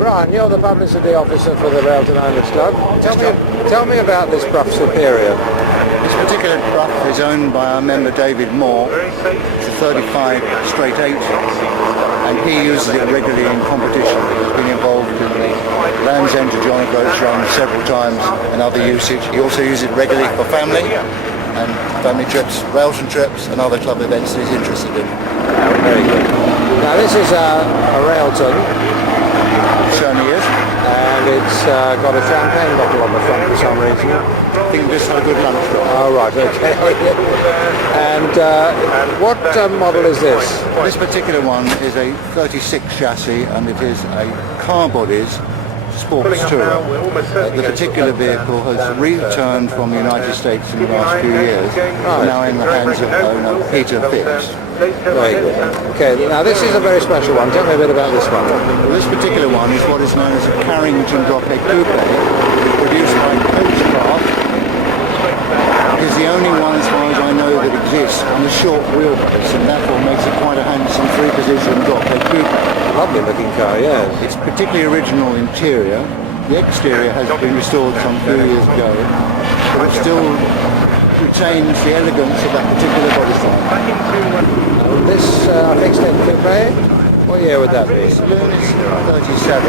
Brian, you're the publicity officer for the Railton Owners Club. Tell me about this Brough Superior. This particular Brough is owned by our member David Moore. It's a 35 straight 8, and he uses it regularly in competition. He's been involved in the Land's End to John O'Groats run several times and other usage. He also uses it regularly for family and family trips, Railton trips and other club events that he's interested in. Very good. Now this is a Railton. Certainly is. And it's got a champagne bottle on the front for some reason. I think we just had a good lunch. Oh right, okay. And what model is this? This particular one is a 36 chassis, and it is a car bodies sports tourer. The particular vehicle has returned from the United States in the last few years, now in the hands of owner Peter Phipps. Very good. Okay, now this is a very special one. Tell me a bit about this one. Well, this particular one is what is known as a Carrington Drop Head Coupe, produced by Coachcraft. It is the only one, as far as I know, that exists on a short wheelbase, and therefore makes it quite a handsome 3-position drop head coupe. Lovely looking car, yes. It's particularly original interior. The exterior has been restored some few years ago, but it still retains the elegance of that particular body style. This fixed head coupe, what year would that be? The saloon is 37.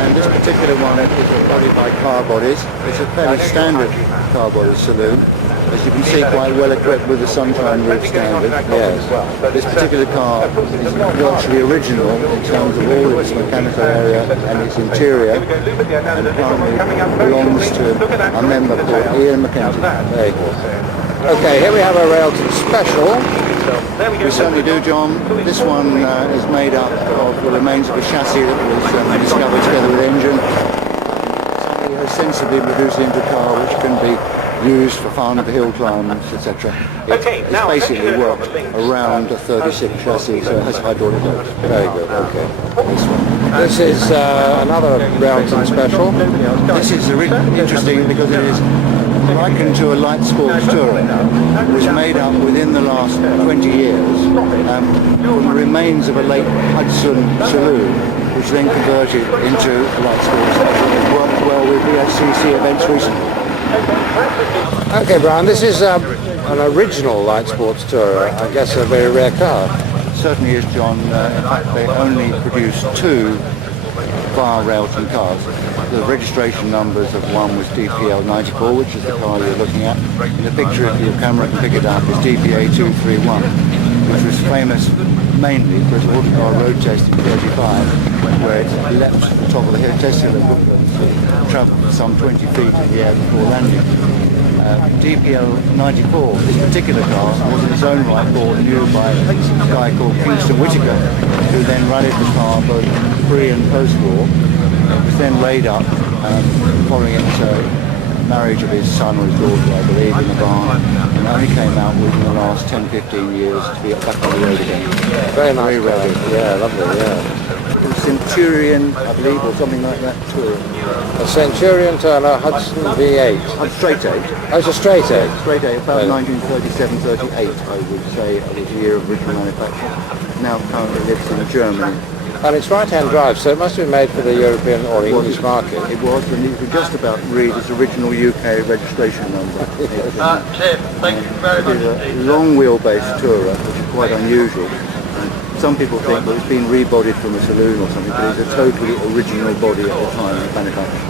And this particular one is bodied by car bodies. It's a fairly standard car body saloon. As you can see, quite well equipped with the sunshine roof standard. Yes. This particular car is virtually original in terms of all its mechanical area and its interior, and currently belongs to a member called Ian McCarthy. Very good. Okay, here we have a Railton Special. We certainly do, John. This one is made up of the remains of a chassis that was discovered together with the engine. Somebody has sensibly produced it into a car which can be used for fun, for hill climbs, etc. It's basically worked around a 36 chassis, so it has hydraulic loads. Very good, okay. This one. This is another Railton Special. This is interesting because it is likened to a light sports tourer. It was made up within the last 20 years from the remains of a late Hudson saloon, which then converted into a light sports special. It worked well with the SCC events recently. Okay, Brian, this is an original light sports tourer. I guess a very rare car. It certainly is, John. In fact, they only produced 2 bar Railton cars. The registration numbers of one was DPL 94, which is the car you're looking at. In the picture, if your camera can pick it up, is DPA 231, which was famous mainly for its autocar road test in 35, where it leapt to the top of the hill test hill at Brooklands, travelled some 20 feet in the air before landing. DPL 94, this particular car, was in its own right bought new by a guy called Kingston Whittaker, who then rallied the car both pre and post-war. It was then laid up following its marriage of his son or his daughter, I believe, in the barn, and only came out within the last 10-15 years to be back on the road again. Very nice. Very rare. Yeah, lovely, yeah. A Centurion, I believe, or something like that, too. A Centurion Turner Hudson V8. Straight 8. Oh, it's a straight 8. Straight 8, about 1937-38, I would say, was the year of original manufacture. Now currently lives in Germany. And it's right-hand drive, so it must have been made for the European or English market. It was, and you could just about read its original UK registration number. Thank you very much. It is a long wheelbase tourer, which is quite unusual. Some people think that it's been rebodied from a saloon or something, but it's a totally original body at the time of manufacture.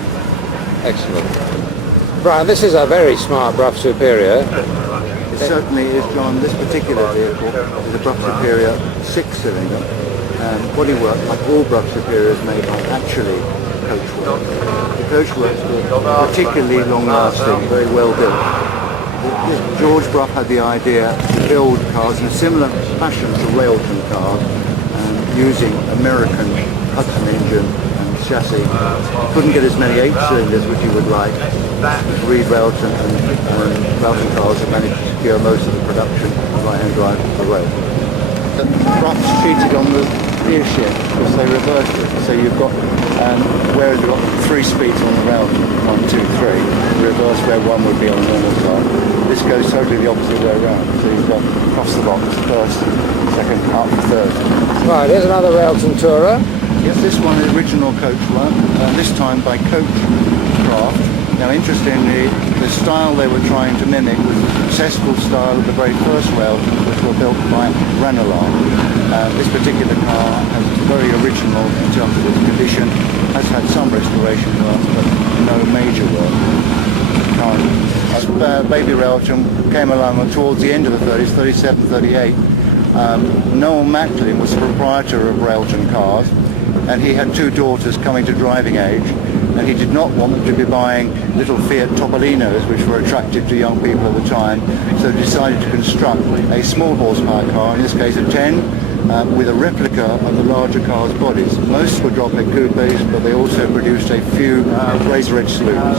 Excellent. Brian, this is a very smart Brough Superior. It certainly is, John. This particular vehicle is a Brough Superior 6-cylinder. Bodywork, like all Brough Superiors, made by actually coachwork. The coachworks were particularly long-lasting, very well built. George Brough had the idea to build cars in a similar fashion to Railton cars, using American Hudson engine and chassis. Couldn't get as many 8-cylinders which you would like. Reed Railton and Railton cars have managed to secure most of the production of right-hand drive for the rail. The Broughs cheated on the rear shift because they reversed it. So you've got, whereas you've got 3 speeds on the Railton, 1, 2, 3, reverse where 1 would be on a normal car. This goes totally the opposite way around. So you've got across the box, first, second, up, third. Right, here's another Railton tourer. Yes, this one is original coachwork, this time by Coachcraft. Now interestingly, the style they were trying to mimic was the successful style of the very first Railtons, which were built by Ranelagh. This particular car is very original in terms of its condition, has had some restoration work, but no major work. Baby Railton came along towards the end of the 30s, 37, 38. Noel Macklin was the proprietor of Railton Cars, and he had two daughters coming to driving age, and he did not want them to be buying little Fiat Topolinos, which were attractive to young people at the time, so he decided to construct a small horsepower car, in this case a 10, with a replica of the larger car's bodies. Most were drop-head coupes, but they also produced a few razor edge saloons.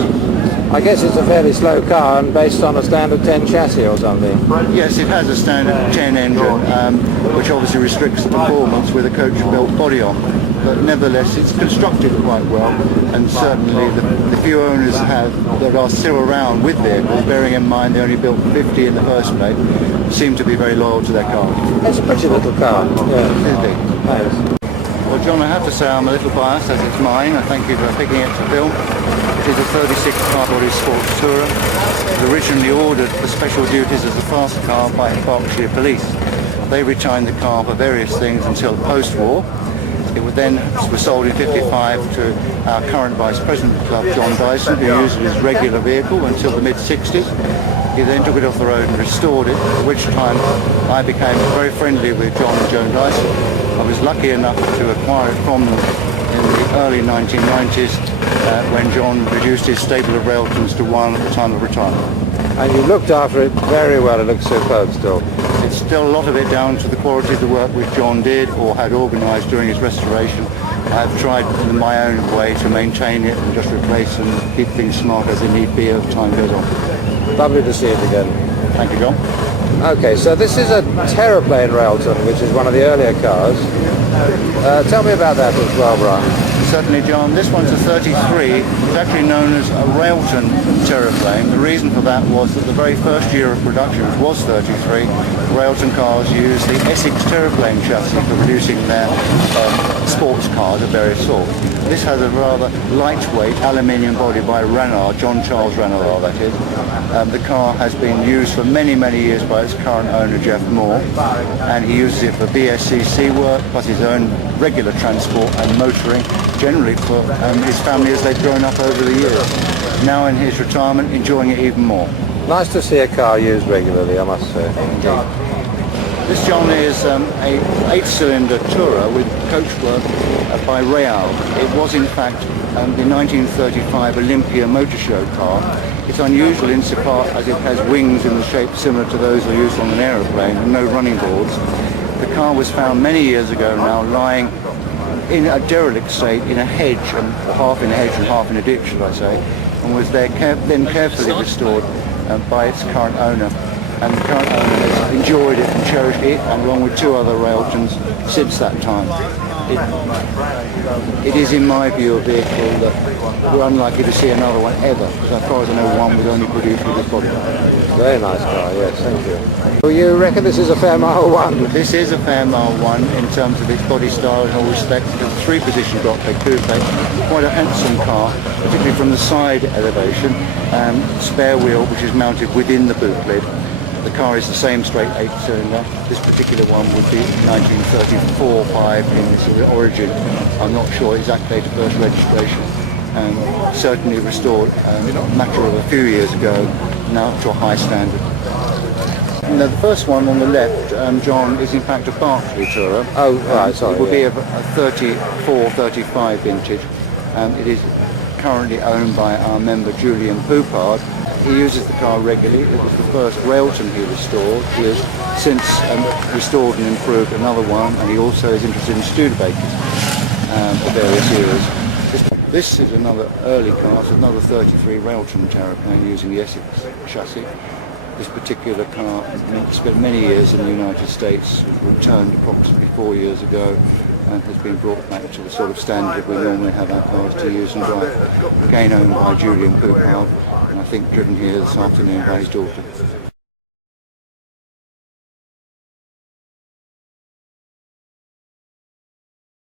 I guess it's a fairly slow car and based on a standard 10 chassis or something. Yes, it has a standard 10 engine, which obviously restricts the performance with a coach-built body on. But nevertheless, it's constructed quite well, and certainly the few owners that are still around with vehicles, bearing in mind they only built 50 in the first place, seem to be very loyal to their car. It's a pretty little car. Yeah. Thanks. Well, John, I have to say I'm a little biased, as it's mine. I thank you for picking it to film. It is a 36 car body sports tourer. It was originally ordered for special duties as a fast car by Berkshire Police. They retained the car for various things until post-war. It was sold in '55 to our current Vice President of the club, John Dyson, who used it as a regular vehicle until the mid-60s. He then took it off the road and restored it, at which time I became very friendly with John and Joan Dyson. I was lucky enough to acquire it from them in the early 1990s when John reduced his stable of Railtons to one at the time of retirement. And you looked after it very well. It looks superb still. It's still a lot of it down to the quality of the work which John did or had organised during his restoration. I've tried in my own way to maintain it and just replace and keep things smart as they need be as time goes on. Lovely to see it again. Thank you, John. Okay, so this is a Terraplane Railton, which is one of the earlier cars. Tell me about that as well, Brough. Certainly, John. This one's a 33. It's actually known as a Railton Terraplane. The reason for that was that the very first year of production, which was 33, Railton cars used the Essex Terraplane chassis for producing their sports cars of various sorts. This has a rather lightweight aluminium body by Ranelagh, John Charles Ranelagh, that is. The car has been used for many, many years by its current owner, Jeff Moore, and he uses it for BSCC work, plus his own regular transport and motoring, generally for his family as they've grown up over the years. Now in his retirement, enjoying it even more. Nice to see a car used regularly, I must say. This, John, is a 8-cylinder tourer with coachwork by Real. It was in fact the 1935 Olympia Motor Show car. It's unusual insofar as it has wings in the shape similar to those that are used on an aeroplane and no running boards. The car was found many years ago now lying in a derelict state in a hedge, and half in a hedge and half in a ditch, should I say, and was then carefully restored by its current owner. And the current owner has enjoyed it and cherished it, and along with two other Railtons, since that time. It is, in my view, a vehicle that we're unlikely to see another one ever, because as far as I know, one was only produced with this body. Very nice car, yes, thank you. Well, you reckon this is a fair mile one? This is a fair mile one in terms of its body style in all respects. It's a three-position drop-head coupe, quite a handsome car, particularly from the side elevation, spare wheel which is mounted within the boot lid. The car is the same straight 8-cylinder. This particular one would be 1934-5 in its origin. I'm not sure exact date of birth registration. Certainly restored a matter of a few years ago, now up to a high standard. Now, the first one on the left, John, is in fact a Berkeley tourer. Oh, right, sorry. It would be a 34-35 vintage. It is currently owned by our member Julian Poupard. He uses the car regularly. It was the first Railton he restored. He has since restored and improved another one, and he also is interested in Studebakers for various eras. This is another early car, so another 33 Railton Terraplane using the Essex chassis. This particular car spent many years in the United States, was returned approximately 4 years ago, and has been brought back to the sort of standard we normally have our cars to use and drive. Again owned by Julian Poupard, and I think driven here this afternoon by his daughter.